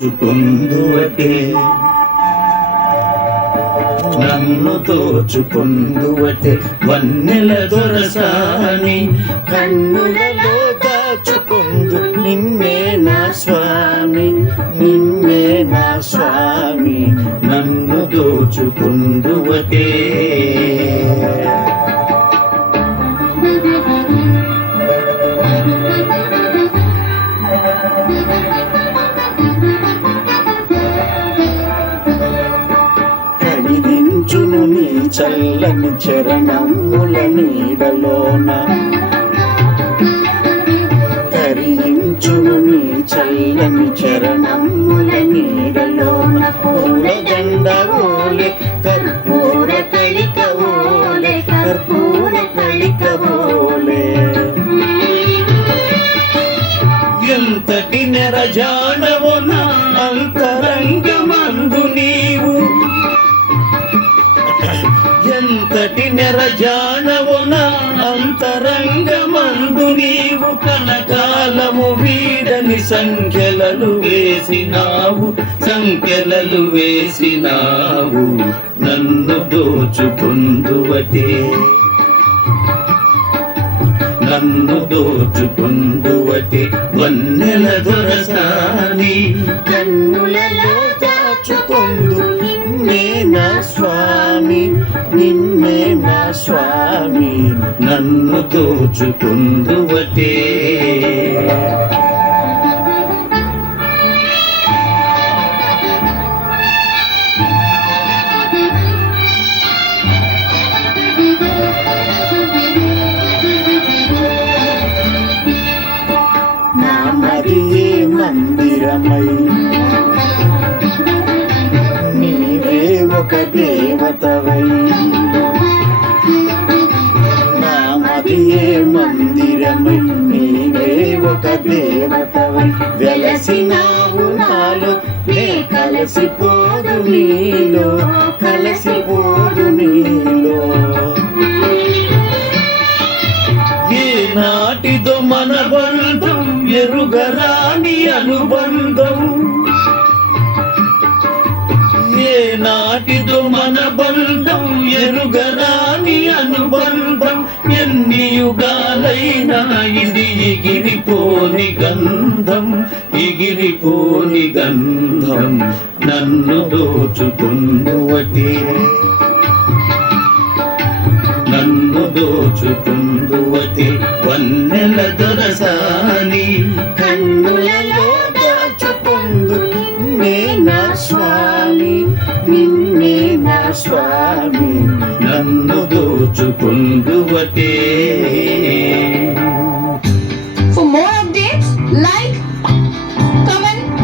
చుకుందువటే నన్ను దోచుకుందువటే వన్నెల దొరసాని కన్నులలో దాచుకుందు నిన్నే నా స్వామి నిన్నే నా స్వామి నన్ను దోచుకుందువటే కరిగించును నీ చల్లని చరణముల నీడలోన కరిగించును నీ చల్లని చరణముల నీడలోన పూలదండ ఓలే కర్పూర కళిక ఓలే కర్పూర కళిక ఓలే ఎంతటి నెరజానవో నా అంతరంగమందు నీవు ఎంతటి నెరజానవో నా అంతరంగమందు నీవు కనకాలము వీడని సంఖ్యలలు వేసినావు సంఖ్యలలు వేసినావు నన్ను దోచుకుందువటే నన్ను దోచుకుందువటే వన్నెల దొరసాని కన్నులలో దాచుకుందు నిన్నే నా స్వామి నిన్నే నా స్వామి నన్ను దోచుకుందువటే మదియే మందిరమై నీవే ఒక దేవతవై నా మదియే మందిరమై నీవే ఒక దేవతవై వెలసినావు నాలో నే కలసిపోదు నీలో కలసిపోదు నీలో ఏ నాటిదో మన బంధం ఎరుగరాని అనుబంధం ఏ నాటిదో మన బంధం ఎరుగరాని అనుబంధం ఎన్ని యుగాలైనా ఇది ఎగిరిపోని గంధం ఎగిరిపోని గంధం నన్ను దోచుకుందువటే నన్ను దోచుకుందువటే వన్నెల దొరసాని కన్నులలో దాచుకుందు నిన్నే నా స్వామి నిన్నే నా స్వామి నన్ను దోచుకుందువటే